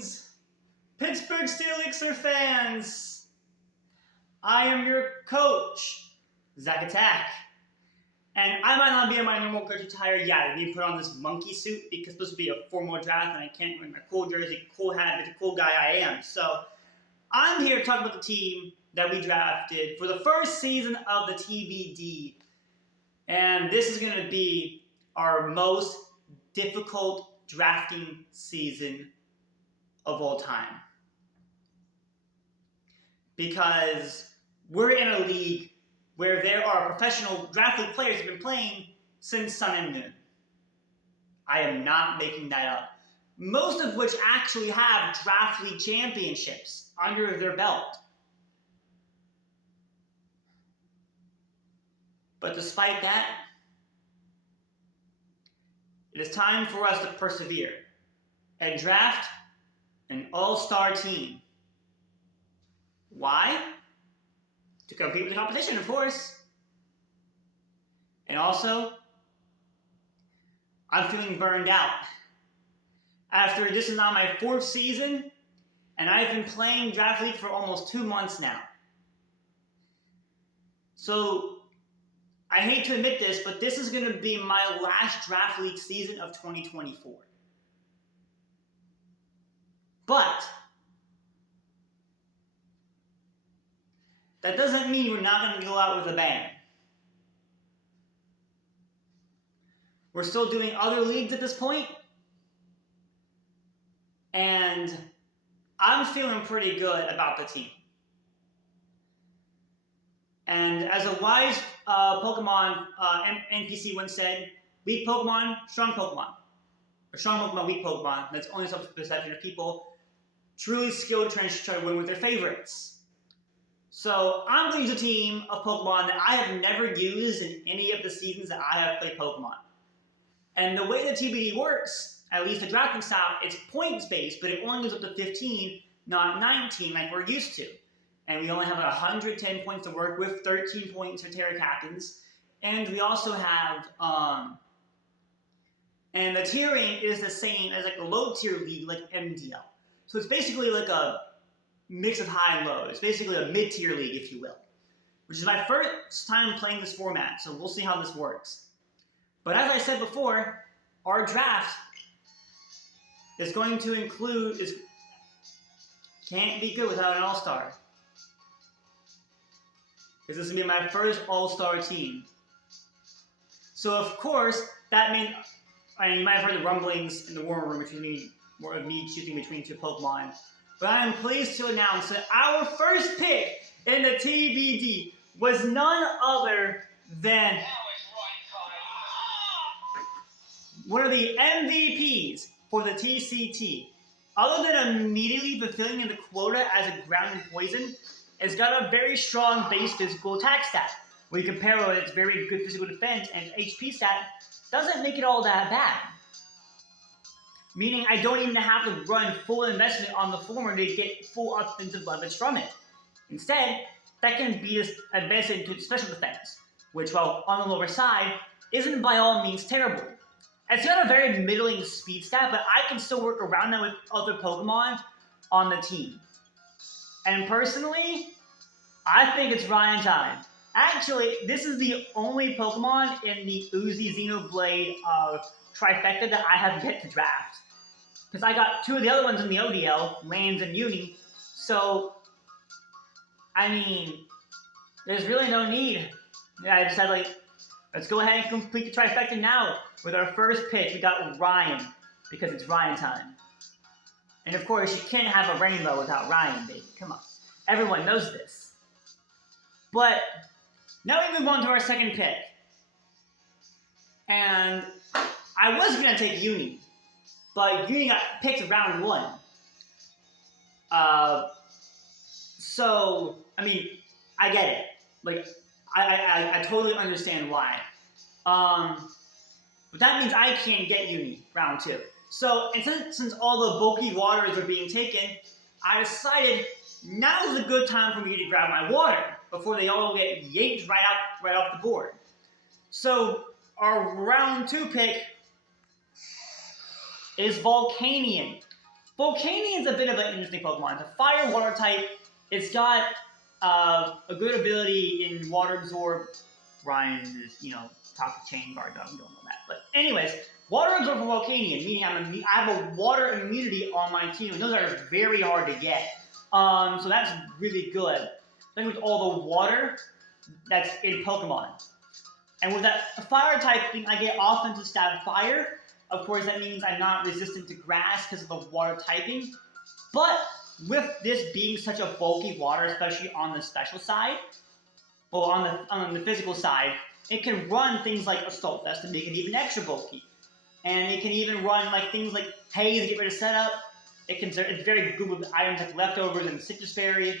Greetings, Pittsburgh Steelers fans. I am your coach, Zach Attack. And I might not be in my normal coach attire yet. I need to put on this monkey suit because it's supposed to be a formal draft and I can't wear my cool jersey, cool hat, the cool guy I am. So I'm here to talk about the team that we drafted for the first season of the TBD. And this is going to be our most difficult drafting season of all time. Because we're in a league where there are professional draft league players who have been playing since Sun and Moon. I am not making that up. Most of which actually have draft league championships under their belt. But despite that, it is time for us to persevere and draft an all-star team. Why? To compete with the competition, of course. And also, I'm feeling burned out. After this is now my 4th season, and I've been playing Draft League for almost 2 months now. So, I hate to admit this, but this is going to be my last Draft League season of 2024. But that doesn't mean we're not going to go out with a bang. We're still doing other leagues at this point. And I'm feeling pretty good about the team. And as a wise Pokemon NPC once said, weak Pokemon, strong Pokemon. Or strong Pokemon, weak Pokemon. That's only self-perception of people truly skilled trying to win with their favorites. So I'm going to use a team of Pokemon that I have never used in any of the seasons that I have played Pokemon. And the way the TBD works, at least the drafting style, it's points-based, but it only goes up to 15, not 19 like we're used to. And we only have 110 points to work with, 13 points for Terra Captains. And we also have, and the tiering is the same as like a low-tier league like MDL. So it's basically like a mix of high and low. It's basically a mid-tier league, if you will. Which is my first time playing this format, so we'll see how this works. But as I said before, our draft is going to include, can't be good without an all-star. Because this is going to be my first all-star team. So of course, that means, you might have heard the rumblings in the war room between me choosing between 2 Pokemon. But I am pleased to announce that our first pick in the TBD was none other than one of the MVPs for the TCT. Other than immediately fulfilling the quota as a ground and poison, it's got a very strong base physical attack stat. When you compare it with its very good physical defense and its HP stat, doesn't make it all that bad. Meaning I don't even have to run full investment on the former to get full offensive leverage from it. Instead, that can be just invested into special defense, which while on the lower side, isn't by all means terrible. It's got a very middling speed stat, but I can still work around that with other Pokemon on the team. And personally, I think it's Ryan time. Actually, this is the only Pokemon in the Uzi Xenoblade trifecta that I have yet to draft. Because I got 2 of the other ones in the ODL, Lands and Uni. So, I mean, there's really no need. Yeah, I just had let's go ahead and complete the trifecta now. With our first pick, we got Ryan, because it's Ryan time. And of course, you can't have a rainbow without Ryan, baby. Come on. Everyone knows this. But, now we move on to our second pick. And I was going to take Uni. But Uni got picked round 1. So, I mean, I get it. I totally understand why. But that means I can't get Uni round 2. So, and since all the bulky waters are being taken, I decided now's a good time for me to grab my water before they all get yanked right off the board. So, our round 2 pick is Volcanion. Volcanion's a bit of an interesting Pokemon. It's a fire water type. It's got a good ability in Water Absorb. Ryan is, top chain guard dog. You don't know that. But anyways, Water Absorb for Volcanion, meaning I have a water immunity on my team, and those are very hard to get. So that's really good. Then with all the water that's in Pokemon. And with that fire type, I get offensive stab fire. Of course, that means I'm not resistant to grass because of the water typing. But with this being such a bulky water, especially on the special side, or on the physical side, it can run things like Assault Vest to make it even extra bulky. And it can even run like things like Haze to get rid of setup. It's very good with items like Leftovers and Citrus Berry.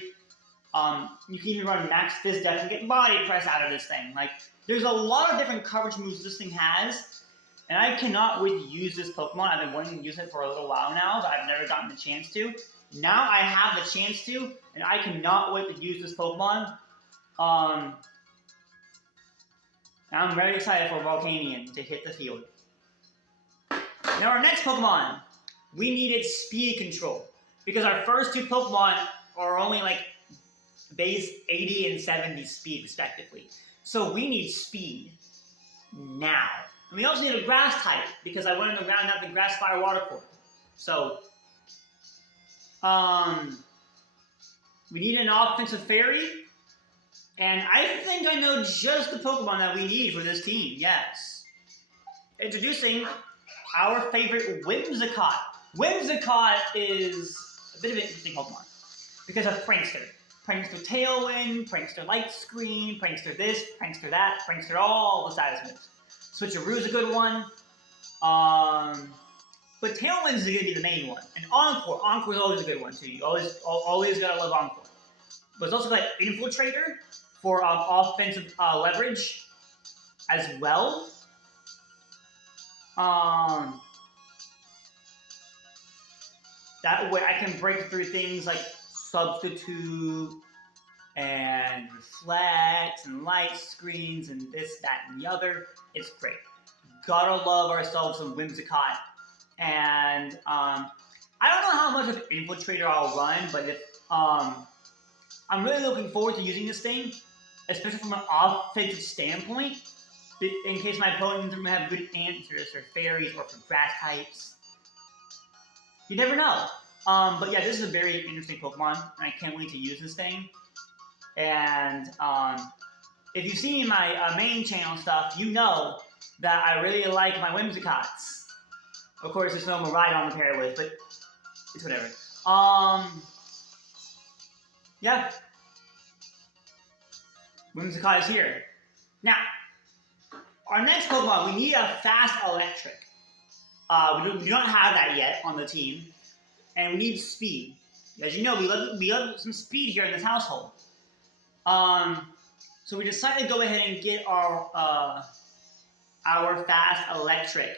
You can even run Max Fizz Death and get Body Press out of this thing. Like, there's a lot of different coverage moves this thing has, and I cannot wait to use this Pokemon. I've been wanting to use it for a little while now, but I've never gotten the chance to. Now I have the chance to, and I cannot wait to use this Pokemon. I'm very excited for Volcanion to hit the field. Now our next Pokemon, we needed speed control, because our first two Pokemon are only like base 80 and 70 speed respectively. So we need speed now. And we also need a grass type, because I wanted to round out the grass fire water core. So we need an offensive fairy. And I think I know just the Pokemon that we need for this team, yes. Introducing our favorite Whimsicott. Whimsicott is a bit of an interesting Pokemon because of Prankster. Prankster Tailwind, Prankster Light Screen, Prankster this, Prankster that, Prankster all the status moves. Switcheroo's a good one. But Tailwind is going to be the main one. And Encore. Encore is always a good one too. You always gotta love Encore. But it's also got Infiltrator for offensive leverage as well. That way I can break through things like Substitute and Reflect and Light Screens and this, that, and the other. It's great. Gotta love ourselves some Whimsicott. And I don't know how much of Infiltrator I'll run, but if I'm really looking forward to using this thing, especially from an offensive standpoint, in case my opponent doesn't have good answers for fairies or for grass types. You never know. But yeah, this is a very interesting Pokemon, and I can't wait to use this thing. And if you've seen my main channel stuff, you know that I really like my Whimsicotts. Of course, there's no Miraidon to pair with, but it's whatever. Yeah. Whimsicott is here. Now, our next Pokemon, we need a fast electric. We do not have that yet on the team. And we need speed. As you know, we love some speed here in this household. So we decided to go ahead and get our fast electric.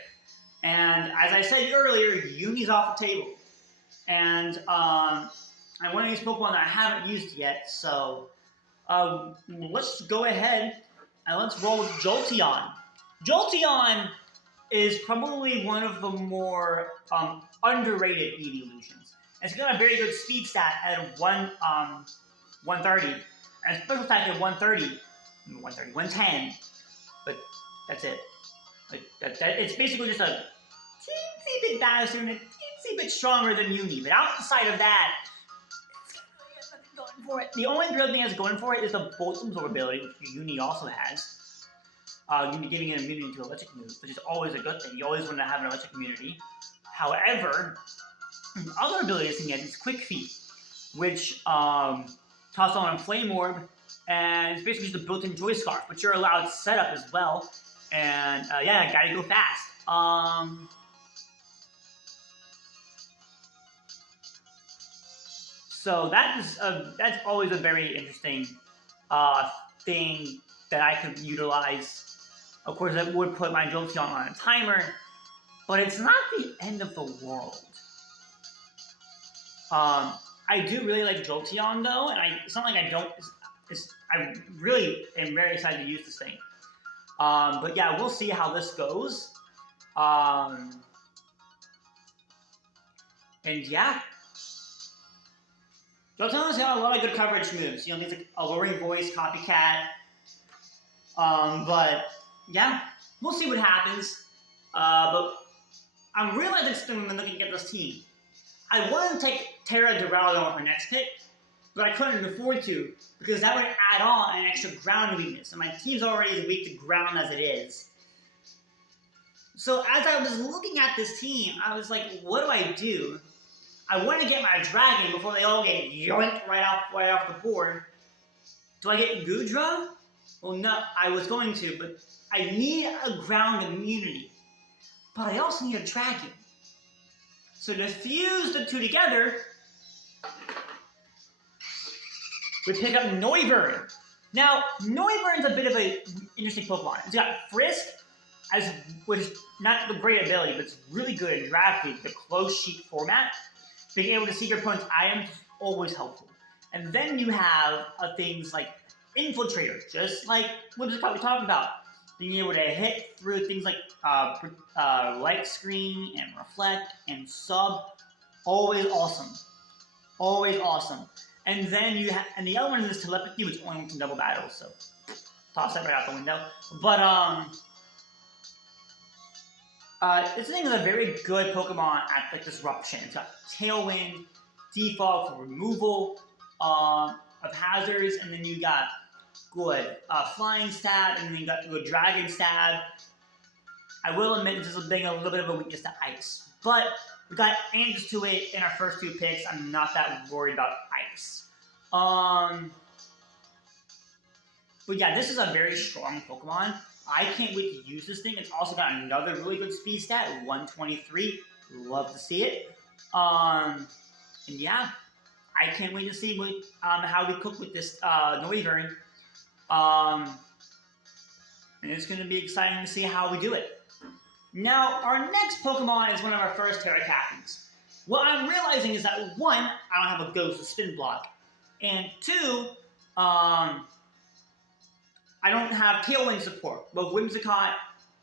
And as I said earlier, Uni's off the table. And I want to use Pokemon that I haven't used yet, so let's go ahead and let's roll with Jolteon. Jolteon is probably one of the more underrated evolutions. It's got a very good speed stat at 130, and a special attack at 110, but that's it. Like it's basically just a teensy bit faster and a teensy bit stronger than Uni, but outside of that, it's got really nothing going for it. The only real thing that's going for it is the Volt Absorb, which Uni also has. Uni giving it immunity to electric moves, which is always a good thing. You always want to have an electric immunity. However, the other ability this thing has is Quick Feet, which toss on a Flame Orb, and it's basically just a built-in Joy Scarf, but you're allowed setup as well. And yeah, gotta go fast. So that's always a very interesting thing that I could utilize. Of course, I would put my Jolteon on a timer, but it's not the end of the world. I do really like Jolteon though, and it's not like I don't. I really am very excited to use this thing. But yeah, we'll see how this goes. And yeah. Jolteon's got a lot of good coverage moves. You know, he's like a lowering voice, copycat. But yeah, we'll see what happens. But I'm realizing something when looking at this team. I wanted to take Terra Dorado on her next pick, but I couldn't afford to because that would add on an extra ground weakness, and my team's already weak to ground as it is. So as I was looking at this team, I was like, what do I do? I want to get my dragon before they all get yoinked right off the board. Do I get Gudra? Well, no, I was going to, but I need a ground immunity. But I also need a dragon. So to fuse the two together, we pick up Noivern. Now, Noivern's a bit of an interesting Pokemon. It's got Frisk, which is not the great ability, but it's really good in drafting the close sheet format. Being able to see your opponent's items is always helpful. And then you have things like Infiltrator, just like what we're talking about. Being able to hit through things like light screen and reflect and sub, always awesome. Always awesome. And then you have, and the other one is telepathy, which only works in double battles, so toss that right out the window. But this thing is a very good Pokemon at like disruption. It's got Tailwind, Defog for removal of hazards, and then you got good Flying Stab, and then you got good Dragon Stab. I will admit this is being a little bit of a weakness to Ice, but we got answers to it in our first two picks. I'm not that worried about Ice. But yeah, this is a very strong Pokemon. I can't wait to use this thing. It's also got another really good speed stat, 123. Love to see it. And yeah, I can't wait to see what, how we cook with this Noivern. And it's going to be exciting to see how we do it. Now, our next Pokemon is one of our first Terra Captains. What I'm realizing is that, one, I don't have a Ghost or Spin Block. And two, I don't have Tailwind support. Both Whimsicott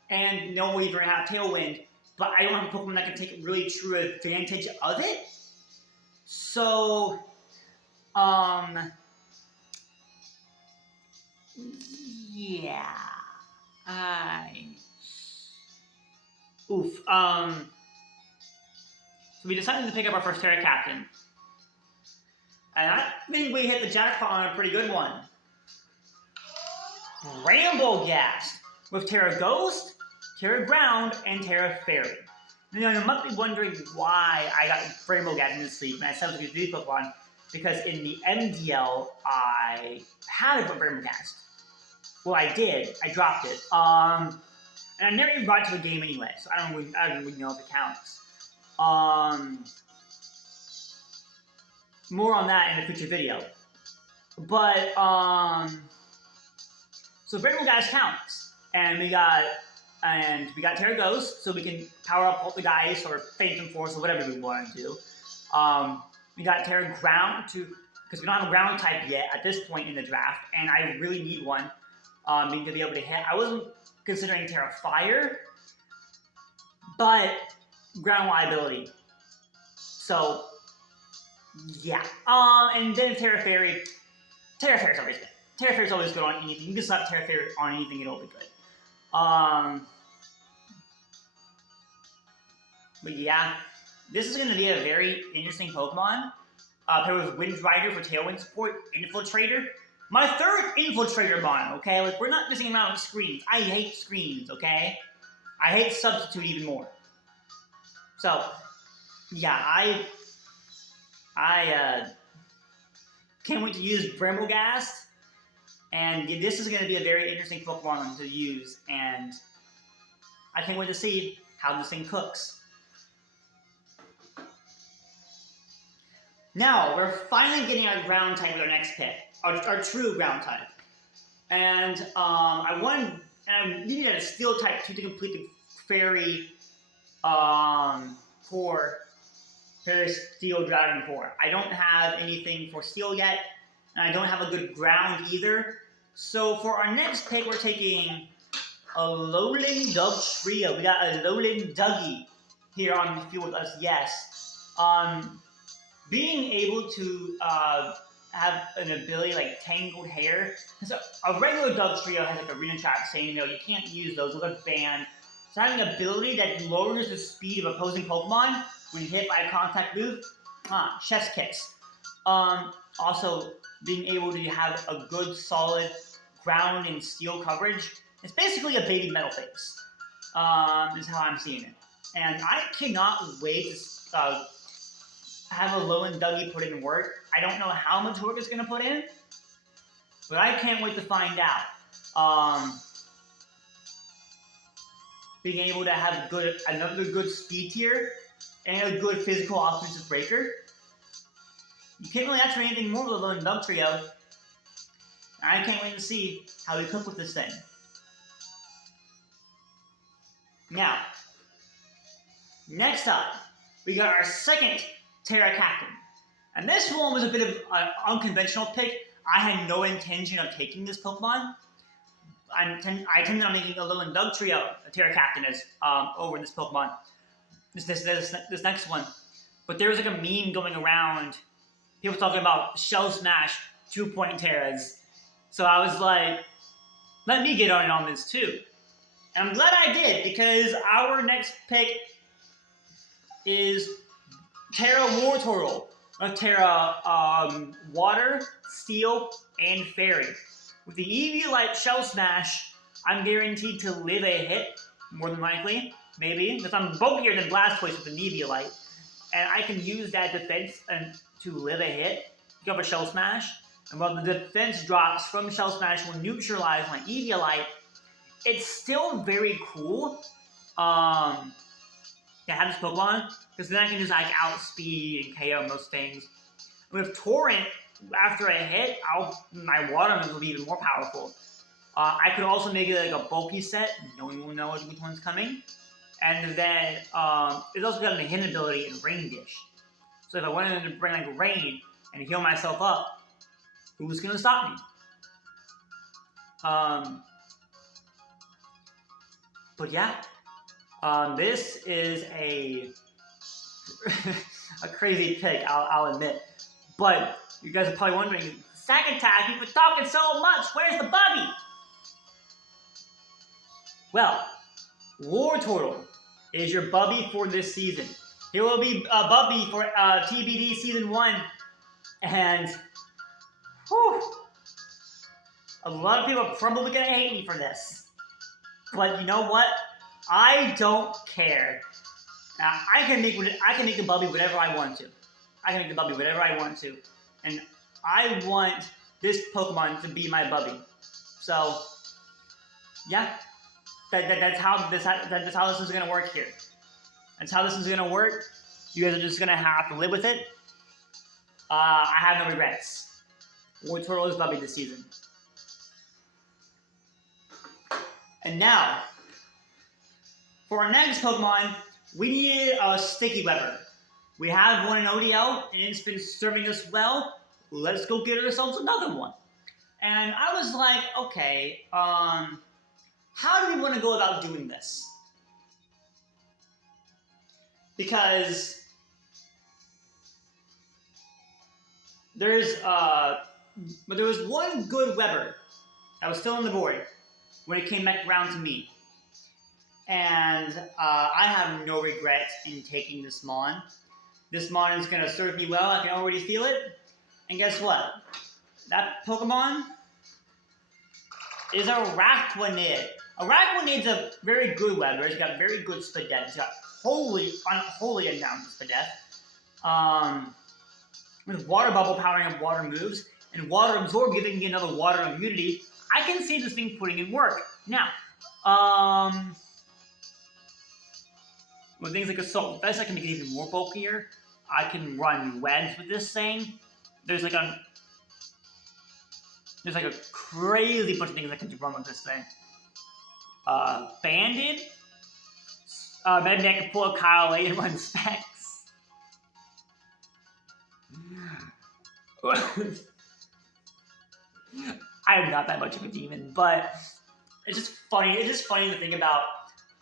and Noivern have Tailwind, but I don't have a Pokemon that can take really true advantage of it. So, yeah, so we decided to pick up our first Terra Captain. And I think we hit the jackpot on a pretty good one. Bramblegast with Terra Ghost, Terra Ground, and Terra Fairy. Now, you might be wondering why I got Bramblegast in this league when I substituted these Pokemon, because in the MDL, I had it for Bramblegast. Well, I did. I dropped it. And I never even brought it to the game anyway, so I don't really know if it counts. More on that in a future video. But, so Bramblegast counts. And we got Terra Ghost, so we can power up Poltergeist or Phantom Force or whatever we want to do. We got Terra Ground, because we don't have a ground type yet at this point in the draft, and I really need one to be able to hit. I wasn't considering Terra Fire, but ground liability. So, yeah. And then Terra Fairy. Terra Fairy's always good. Terra Fairy's always good on anything. You can slap Terra Fairy on anything, it'll be good. But yeah, this is going to be a very interesting Pokemon. Paired with Wind Rider for Tailwind support, Infiltrator. My third Infiltrator mono, okay? Like, we're not messing around with screens. I hate screens, okay? I hate Substitute even more. So, yeah, I can't wait to use Bramblegast. And this is going to be a very interesting Pokemon to use. And I can't wait to see how this thing cooks. Now, we're finally getting our ground type with our next pick. Our true ground type. And I needed a steel type to complete the fairy for Steel Dragon 4. I don't have anything for steel yet, and I don't have a good ground either. So for our next pick, we're taking a Lowland Dug Trio. We got a Lowland Dougie here on the field with us, yes. being able to have an ability like Tangled Hair. So a regular Dugtrio has like arena trap saying, you can't use those are banned. So having an ability that lowers the speed of opposing Pokemon when you hit by a contact move, chef's kiss. Also, being able to have a good, solid ground and steel coverage. It's basically a baby metal face, is how I'm seeing it. And I cannot wait to have a Alolan Dougie put in work. I don't know how much work it's going to put in, but I can't wait to find out. Being able to have another good speed tier and a good physical offensive breaker. You can't really ask for anything more with Alolan Dugtrio. I can't wait to see how we cook with this thing. Now, next up, we got our second Terra Captain. And this one was a bit of an unconventional pick. I had no intention of taking this Pokemon. I intended on making Alolan Dugtrio a Terra Captain as over this Pokemon. This next one. But there was like a meme going around. People talking about Shell Smash 2-point Terras. So I was like, let me get on this too. And I'm glad I did, because our next pick is Terra Wartortle of Terra Water, Steel, and Fairy. With the Eviolite Shell Smash, I'm guaranteed to live a hit, more than likely, maybe, because I'm bulkier than Blastoise with an Eviolite. And I can use that defense to live a hit, pick up a Shell Smash. And while the defense drops from Shell Smash will neutralize my Eviolite, it's still very cool to have this Pokemon, because then I can just like outspeed and KO most things. With Torrent, after a hit, my Water moves will be even more powerful. I could also make it like a bulky set, no one will know which one's coming. And then it's also got a hidden ability in Rain Dish. So if I wanted to bring like Rain and heal myself up, who's gonna stop me? But yeah, this is a crazy pick, I'll admit. But you guys are probably wondering, Sack Attack, you've been talking so much, where's the Bubby? Well, Wartortle is your Bubby for this season. He will be a Bubby for TBD Season 1. And, whew, a lot of people are probably going to hate me for this. But you know what? I don't care. I can make the Bubby whatever I want to. And I want this Pokemon to be my Bubby. So, yeah. That's how this is going to work here. That's how this is going to work. You guys are just going to have to live with it. I have no regrets. Wartortle is Bubby this season. And now, for our next Pokemon, we need a Sticky Webber. We have one in ODL, and it's been serving us well. Let's go get ourselves another one. And I was like, okay, how do we want to go about doing this? Because there was one good Webber that was still on the board when it came back around to me. And I have no regrets in taking this Mon. This Mon is going to serve me well, I can already feel it. And guess what? That Pokemon is a Araquanid. Araquanid's a very good Webber. It's got very good Spadef. It's got wholly announced Spadef. With Water Bubble powering up water moves, and Water Absorb giving me another water immunity, I can see this thing putting in work. Now, with things like Assault Vest, I can make it even more bulkier. I can run webs with this thing. There's like a crazy bunch of things I can run with this thing. Banded. Maybe I can pull a Kyle and run Specs. I am not that much of a demon, but it's just funny. It's just funny to think about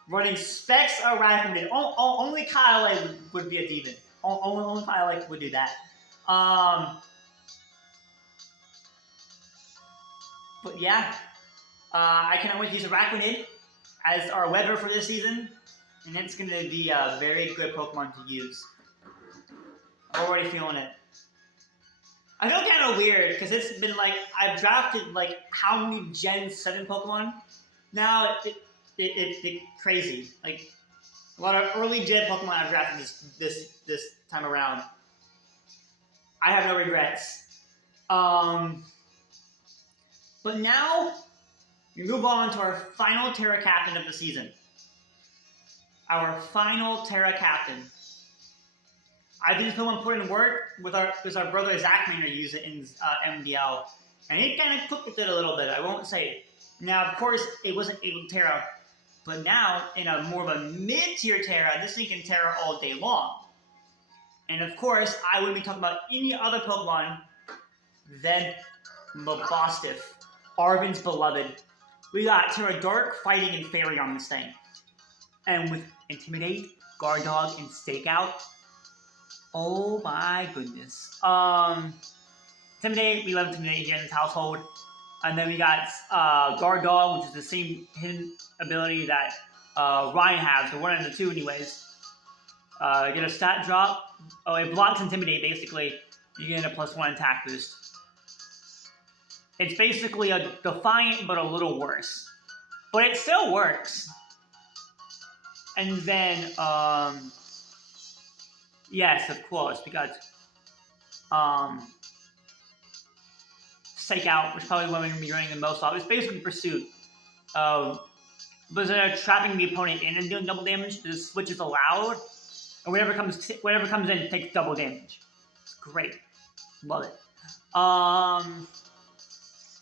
running Specs Arachnid. Only Kyle would be a demon. Only if I would do that. But yeah, I cannot wait to use Araquanid as our weather for this season, and it's going to be a very good Pokemon to use. I'm already feeling it. I feel kind of weird because it's been I've drafted how many Gen 7 Pokemon? Now it crazy. Like a lot of early Gen Pokemon I've drafted this time around. I have no regrets. But now we move on to our final Terra Captain of the season. Our final Terra Captain. I did Pokemon put in work with our brother Zach Maynard use it in MDL, and he kind of cooked with it a little bit. I won't say it. Now, of course, it wasn't able to Terra, but now in a more of a mid-tier Terra, this thing can Terra all day long. And of course, I wouldn't be talking about any other Pokemon than Mabostiff, Arvin's beloved. We got Terra Dark, Fighting, and Fairy on this thing. And with Intimidate, Guard Dog, and Stakeout, oh my goodness. Intimidate, we love Intimidate here in this household. And then we got Guard Dog, which is the same hidden ability that Ryan has, or one of the two anyways. Get a stat drop. Oh, it blocks Intimidate, basically. You get a +1 attack boost. It's basically a Defiant, but a little worse. But it still works. And then, yes, of course, we got Stake Out, which is probably what we're going to be running the most of. It's basically Pursuit. But instead of trapping the opponent in and doing double damage, the switch is allowed. And whatever comes in takes double damage. It's great. Love it.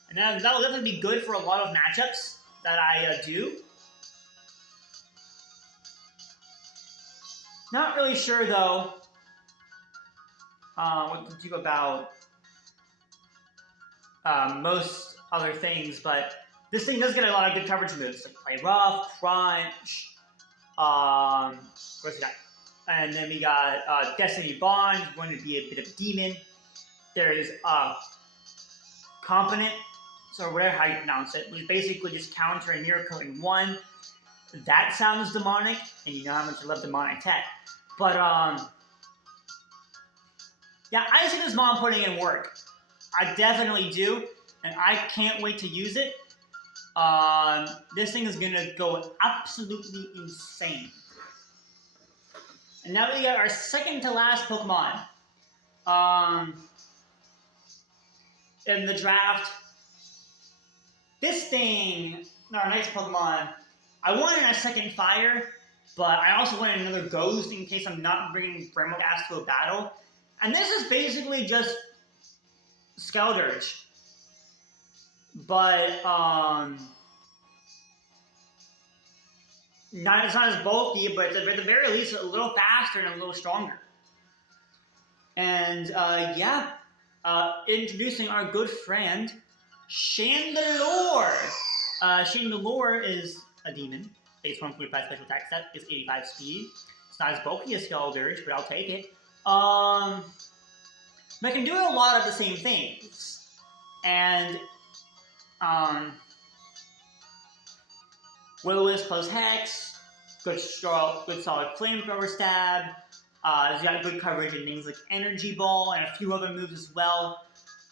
And that'll definitely be good for a lot of matchups that I do. Not really sure though what to do about most other things, but this thing does get a lot of good coverage moves, like Play Rough, Crunch, where's that? And then we got Destiny Bond, going to be a bit of Demon. There is Competent, or whatever how you pronounce it, which basically just counter a Miracle in one. That sounds demonic, and you know how much I love demonic tech. But yeah, I see this mom putting in work. I definitely do, and I can't wait to use it. This thing is gonna go absolutely insane. And now we got our second to last Pokemon in the draft. This thing, our next Pokemon, I wanted a second Fire, but I also wanted another Ghost in case I'm not bringing Bramble-Gas to a battle. And this is basically just Skeldurge. But, it's not as bulky, but at the very least a little faster and a little stronger. And, yeah, introducing our good friend, Chandelure. Chandelure is a demon. Base 145 special attack set is 85 speed. It's not as bulky as Skeldurge, but I'll take it. But it can do a lot of the same things. And, Will-O-Wisp plus Hex, good solid Flamethrower Stab. It's got good coverage in things like Energy Ball and a few other moves as well.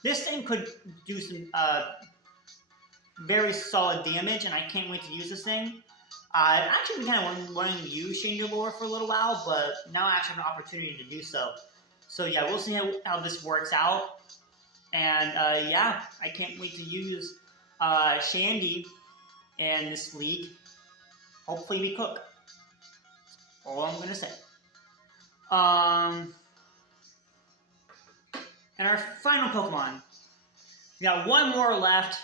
This thing could do some very solid damage, and I can't wait to use this thing. I've actually been kind of wanting to use Chandelure for a little while, but now I actually have an opportunity to do so. So yeah, we'll see how this works out. And yeah, I can't wait to use Shandy in this league. Hopefully we cook. That's all I'm gonna say. And our final Pokemon. We got one more left.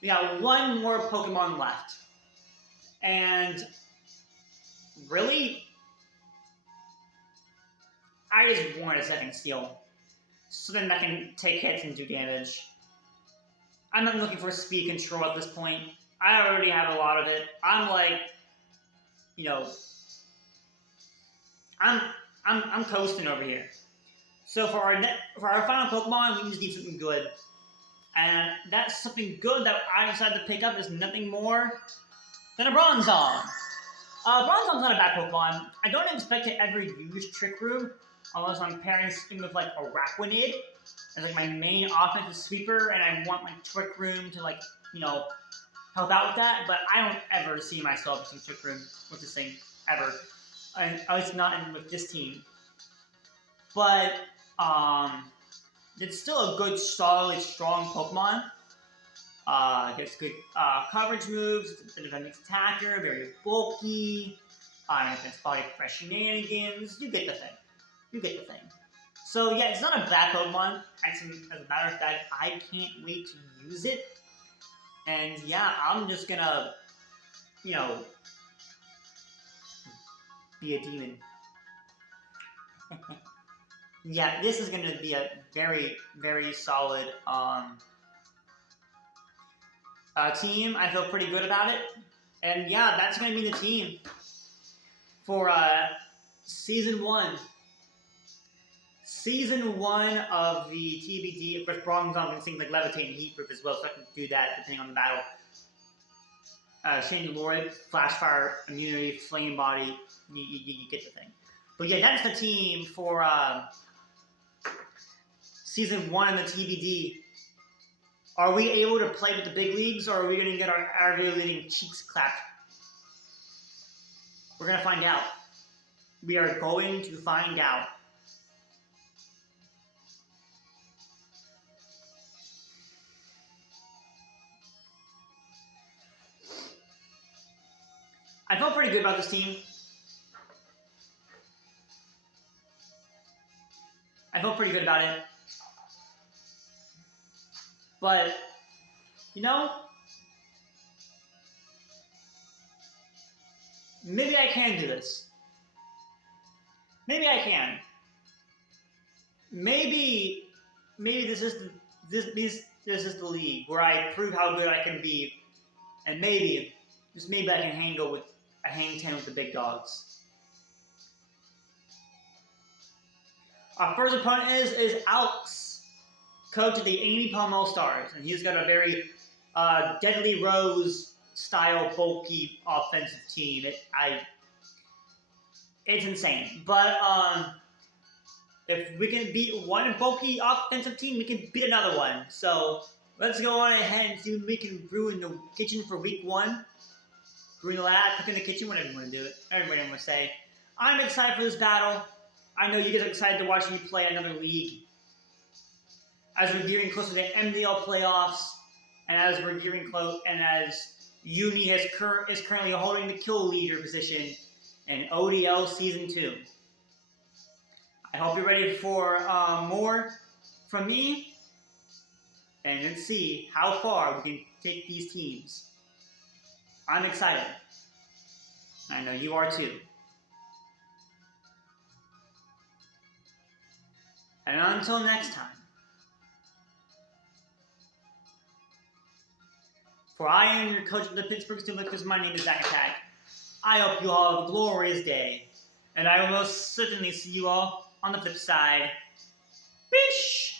We got one more Pokemon left. And really, I just want a second Steel. So then I can take hits and do damage. I'm not looking for speed control at this point. I already have a lot of it. I'm like, you know, I'm I'm coasting over here. So for our final Pokemon, we just need something good. And that's something good that I decided to pick up is nothing more than a Bronzong. Bronzong's not a bad Pokemon. I don't expect to ever use Trick Room unless I'm pairing it with like a Araquanid as like my main offensive sweeper, and I want my Trick Room to like, you know, help out with that. But I don't ever see myself using Trick Room with this thing ever. At least not with this team. But it's still a good, solid, strong Pokemon. Gets good coverage moves, the defensive attacker, very bulky, defense body for shenanigans. You get the thing. You get the thing. So yeah, it's not a bad Pokemon. As a matter of fact, I can't wait to use it. And yeah, I'm just gonna, you know, be a demon. Yeah, this is gonna be a very, very solid team. I feel pretty good about it. And yeah, that's going to be the team for Season 1. Season 1 of the TBD. Of course, Bronzong can things like Levitate and Heat Proof as well, so I can do that depending on the battle. Shane Lord, Flash Fire, Immunity, Flame Body, you get the thing. But yeah, that's the team for Season 1 of the TBD. Are we able to play with the big leagues, or are we going to get our aggravating cheeks clapped? We're going to find out. We are going to find out. I felt pretty good about this team. I felt pretty good about it. But, you know, maybe I can do this. Maybe I can. Maybe this is the league where I prove how good I can be, and maybe, just maybe I can handle with a hang 10 with the big dogs. Our first opponent is Alex, coach of the Amy Palm All-Stars, and he's got a very Deadly Rose style bulky offensive team. It's insane. But if we can beat one bulky offensive team, we can beat another one. So let's go on ahead and see if we can brew in the kitchen for week 1. Brew in the lab, cook in the kitchen, whatever you want to do it. Everybody want to say. I'm excited for this battle. I know you guys are excited to watch me play another league. As we're gearing closer to the MDL playoffs, and as we're gearing close, and as Uni is currently holding the kill leader position in ODL Season 2. I hope you're ready for more from me, and let's see how far we can take these teams. I'm excited. I know you are too. And until next time, for I am your coach of the Pittsburgh Steelers, my name is Zach Attack. I hope you all have a glorious day, and I will most certainly see you all on the flip side. Bish!